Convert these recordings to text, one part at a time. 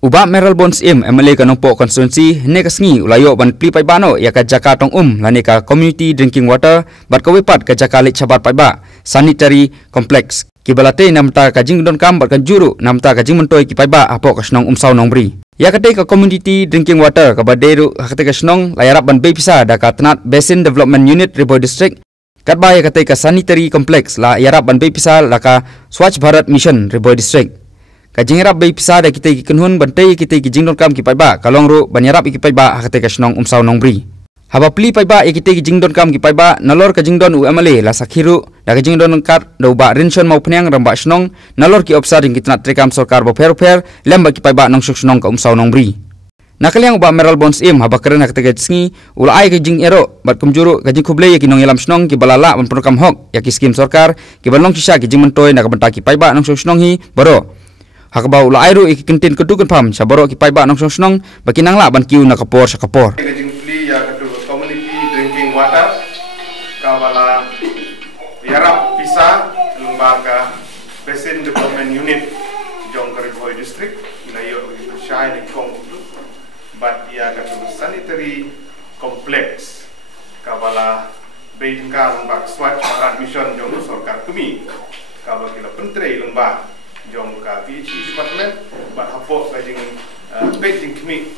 Uba Meral Bons MLA ka nongpo konstituensi ne kasngi ulayo ban pli pai bano ya ka jaka tong lane ka community drinking water bat ka wepat ka jaka lit sabar pai ba sanitary complex kibalate namta ka jing don kam bat ka juru namta ka jing mentoi ki pai ba apo ka snong saw nong bri ya kate ka community drinking water ka baderu hakate ka snong layarap ban be pisa da ka Tenat Basin Development Unit Riboy District kat ba ya kate ka sanitary complex la yarap ban be pisa la ka Swachh Bharat Mission Riboy District kajing rap bay pisa da kita ikunhun bantai kita ikijing don kam ki pai ba kalong ru banyarap iki pai ba hakate ka snong saw nong bri haba pli pai ba ikite ikijing don kam ki pai ba nalor kajing don UMLA la sakhiru da kajing don kat do ba rinson mau pniang ramba snong nalor ki opsar ing kitna trekam sarkar bo fer lembak ki pai ba nong snong ka saw nong bri nakaliang ba Meral Bons haba keren hakate ka sngi ula ai kajing ero bat kumjuru kajing kuble ki nong yalam snong ki balala ban program hok ya ki skim sarkar ki balong kisah kajing mentoi na ka banta ki pai ba nong snong hi baro hakba ula airu ikintin kedukan pam sabaro ki pai ba nong snong bakinang la ban kiu na kapor sa kapor kajing pli ya kadu community drinking water kawala yarap pisa lembaga Basin Development Unit jong Riboy District ilayo di shai di kong bat ya kadu sanitary complex kawala beingkang bak Swachh Bharat Mission jong sarkar kami kawala kila pentre lembaga jong ka PHE department bat hapok kajing pejing kami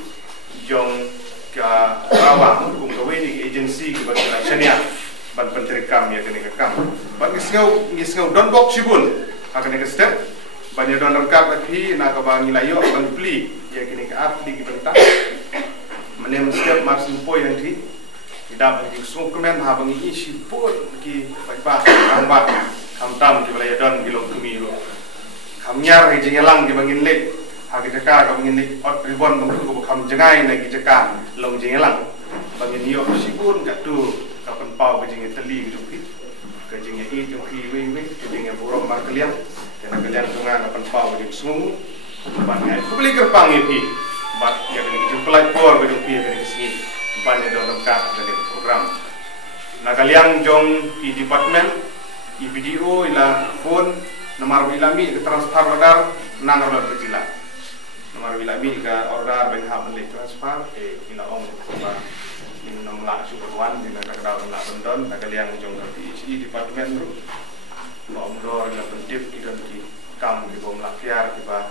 jong ka rawang kum ka weni agency ki bat shania bat penteri kam ya kene kam bat ngisngau don bok sibun akane ka step ban ya don kam ki na ka ba ngilayo ban pli ya kene ka atli ki benta menem step marsin poy yang ti idap ki sung kemen ha bang i sipun ki ba ba kam tam ki bala ya don bilong kami ro kamnyar ke jengelang ke bangin lek hagi jaka ka bangin lek ot ribon bang ko kam jengai na ki jaka long jengelang bangin yo sibun ka tu kapan pau ke jenge teli ke juki ke jenge i jo hi we ke jenge burong mar kalian kana kalian tunga kapan pau ke sungu ban ngai ko beli kerpang i bat ya ke ju pelai por ke juki ke sini ban ya do ka ke program na kalian jong i department i video ila phone nomor wilami ke transfer order nang order kecil nomor wilami ke order bank hab le transfer ila ong ba in nomla super one dina ka daw la bendon na kaliang jong ka PHE department ru om dor na pentip kita di kam di bom la fiar di ba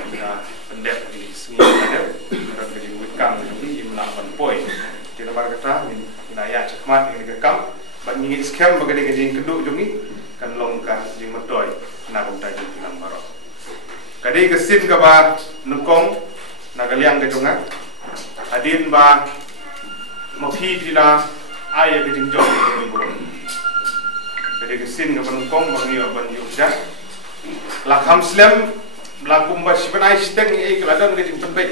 kita pendek di sini ada dan di wikam di imla ban poi di nomor kata ina ya cekmat ini ke kam ban ngi scam bagade ke jing keduk jongi kan long ka jing metoy na bong taji pinang baro kadi kesin ka ba nukong nagaliang ke jonga adin ba mopi pila ay ke jing jong ni bro kadi kesin ka ba nukong bangi ban yukja la kham slam la kumba sipan ay steng e kladon ke jing penbe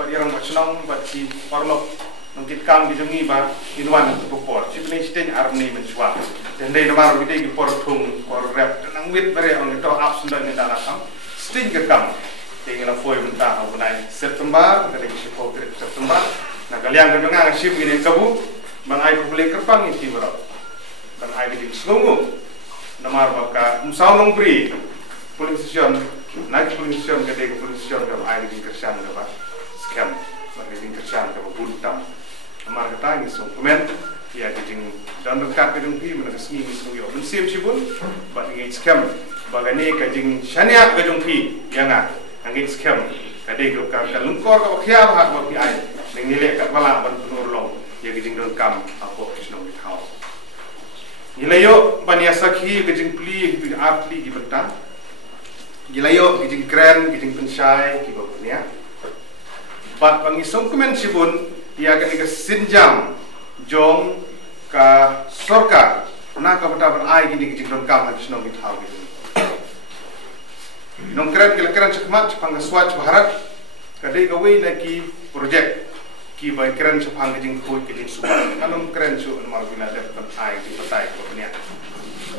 ba irang machnong ba ki parlok mungkin kam di jongi ba inwan popor sipne steng arni mensuat dendai nomor video ki portung por rap nang wit bare on to apps dan ni dala kam sting ke kam tinggal foi mentah bunai September dari sipo September na kalian ga nga ship ni kabu mang ai public kerpang ni bro kan ai di sungu nomor baka musaw nong bri police station na police station ke de police station ga ai di kersan ga ba scam bagi di kersan ga buntam nomor kata ni so comment ya kejing dan dekat kejing pi mana kesini kesini yo mensim sibun bat ngi scam bagane kejing shania kejing pi yang ngi scam kade ko ka lungkor ka khia ha ba pi ai ning nile ka bala ban penur long ya kejing don kam apo kisno di hau nilayo bania sakhi kejing pli ki atli ki benta gilayo kejing kren kejing pensyai ki ba punya bat bangi songkumen sibun ya kene sinjam jong ka sarkar na ka bata ai gini ki jikron kam hadis nong bithau gi nong keren keren chakmat chapang Swachh Bharat kadai gawe na ki project ki bai keren chapang jing khoi ki jing suba anong keren su mar bina de tan ai ki patai ko nia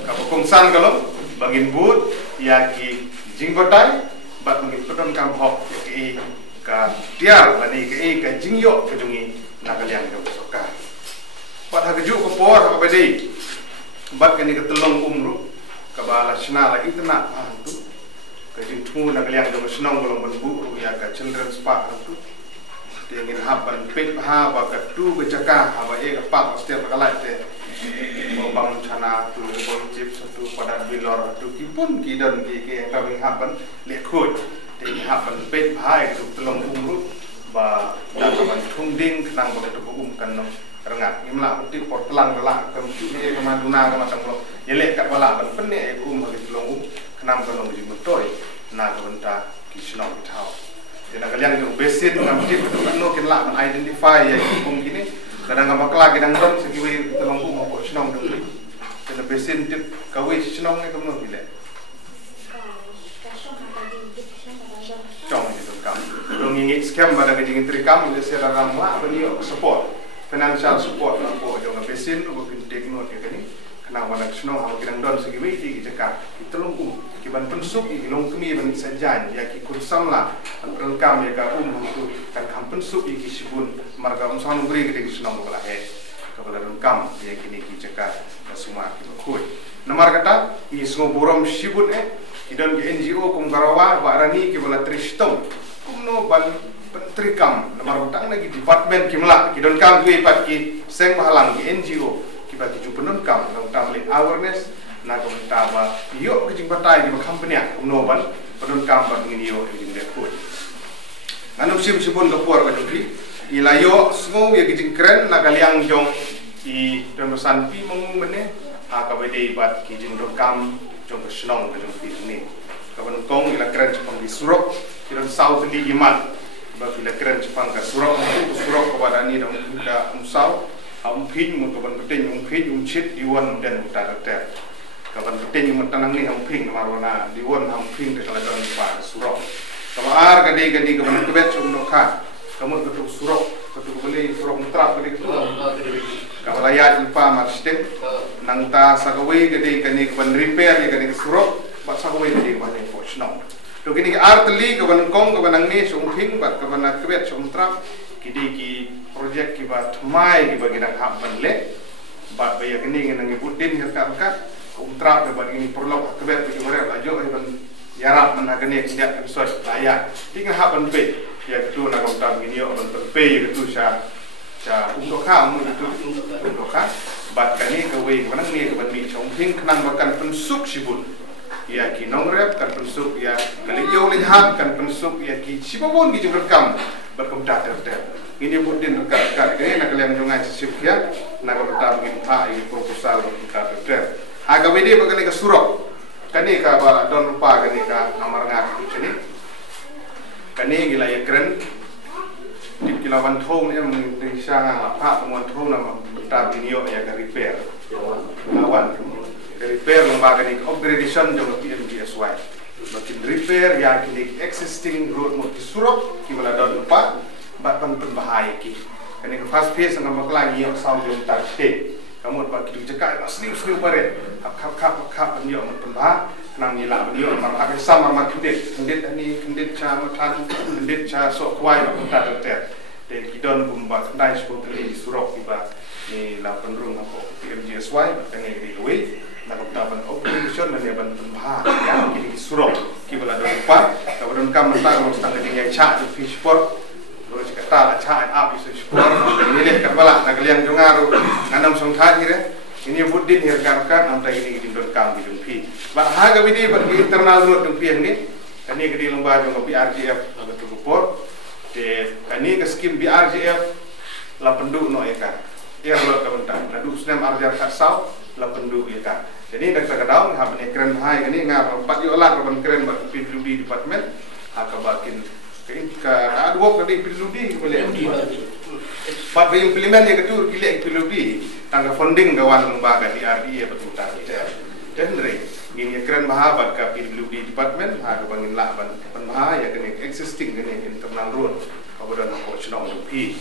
ka kongsan galo bangin but ya ki jing batai bat mangin tuton kam hok ki ka tiar lani ki ka jing yo ke jungi na kalian ke sarkar bat hagju ko por ha bat kani ke telong umru ka bala sna la itna tu kajing tu nak liang jong senong belum benbu ya ka children's park tu ingin haban pet ha ba ka tu ke jaka ha ba e ka pak setiap kali te mo bang chana tu bon chip satu pada bilor tu kipun kidon ki ka wing haban le khut te haban pet ha tu telong umru ba da ka ban thung ding nang ba tu kan no rengat imla uti portlang la ka tu ni ka maduna ka matang lo yele ka bala ban penne e ha telong kenam ka no ji mutoi na ka benta kisnong thau jadi kalian yang besin ngamti betul no kin la identify ya mungkin ini kadang bakla kadang don sekiwi telong mau ko snong dulu jadi besin tip kawi snong ni kamu bila cong itu kam dong ingin scam pada kejing trikam ini saya dalam la bani support financial support ko jong besin ko kin tekno ke ni kena wana snong ha kadang don sekiwi di jaka telong kiban pensuk ilong kemi ban sajan ya ki kursam la rengkam ya ka tu kan kam pensuk ki sibun marga umsan beri ke senong bala he ka bala rengkam ya kini ki ceka semua ki bakui nomor kata ni semua borom sibun idon ki NGO kum garawa barani ki bala tristom kumno ban pentrikam nomor utang lagi department ki mla ki don kam ki pat ki seng bahalang ki NGO ki pat ki jupenun kam long tamli awareness na ko taba yo kejing batai di company no ban padon kampat ngini yo ngin de ko anum sim sibon ko por ka dukri ilayo smo ye kejing kren na kaliang jong i don sanpi mong mene ha ka bede bat kejing do kam jong snong ka jong pi ni ka ban kong ila kren chpang di surok don south li yiman ba ila kren chpang ka surok ko badani dong ka umsau pin mo ko ban pin chit diwan dan utar kapan penting mentanang ni hamping marwana diwan hamping de kala don pa surok kamar gadi kapan kebet sumnoka kamu ketuk surok ketuk beli surok mutrap gadi ketuk kawalayat lupa marstem nang ta sagawe gadi kapan repair gadi surok ba sagawe gadi bane posno to kini artli kapan kong kapan ni sumping ba kapan kebet sumtrap kidi ki project ki ba thmai ki bagina khap banle ba baya kini nang ibudin herka umtrap ke bagi ini perlu kebet bagi mereka ajo ban yarap menagane tidak episode layak tinggal haban pe ya itu nak umtrap gini yo ban pe itu sya umdoka umdoka bat kani ke we mana ni ke ban mi chong ping kenang bakan pensuk sibun ya ki nongrep kan pensuk ya kali yo lihat kan pensuk ya ki sibabon ki rekam berkomputer ini budin rekat ini nak kalian jongai sip ya nak umtrap gini ha ini proposal berkomputer aga wede bagani ka surok kani ka bala don rupa kani ka namar ngak chini kani gila ya kren tip kilawan thong em ni sanga pa mon thong na betar binio ya ka repair lawan repair lembaga ni upgradation jong PMGSY makin repair ya kini existing road mo ki surok ki bala don rupa bat pan bahaya ki kani ka fast pace ngam makla ni saw jong tar ste kamu bagi tu cakap asli pare kap ni orang pembah nang ni lah ni orang pakai sama kendit cha matan kendit cha sok kuai orang tak ter dan kidon pembah kendai sepuluh surok tiba ni lah penrung apa PMGSY kan ni diluai nak taban operation dan dia pembah yang kini surok kibala dopa kemudian kamu tak mau setengah tinggal cha fish port terus kata cha up isu sport ini deh kepala nak kalian jongaru nganam songthat ini budin hirkan amta ini di berkam di dumpi bah haga bidi bagi internal road dumpi ini kani gedi lomba jong BRGF betul report de kani ke skim BRGF la penduk no eka ia road kabentan nadu snem arjar kasau la penduk eka jadi dak takadaw ha bani keren hai kani ngap 4 yo lah ban keren bak PWD department ha ka bakin ka adwok tadi PWD boleh Pak implement yang kedua gila PWD tangga funding kawan lembaga di RDA betul tak dan ini keren mahabat ke PWD department ha bangin lah ban maha ya kene existing kene internal road kemudian operational P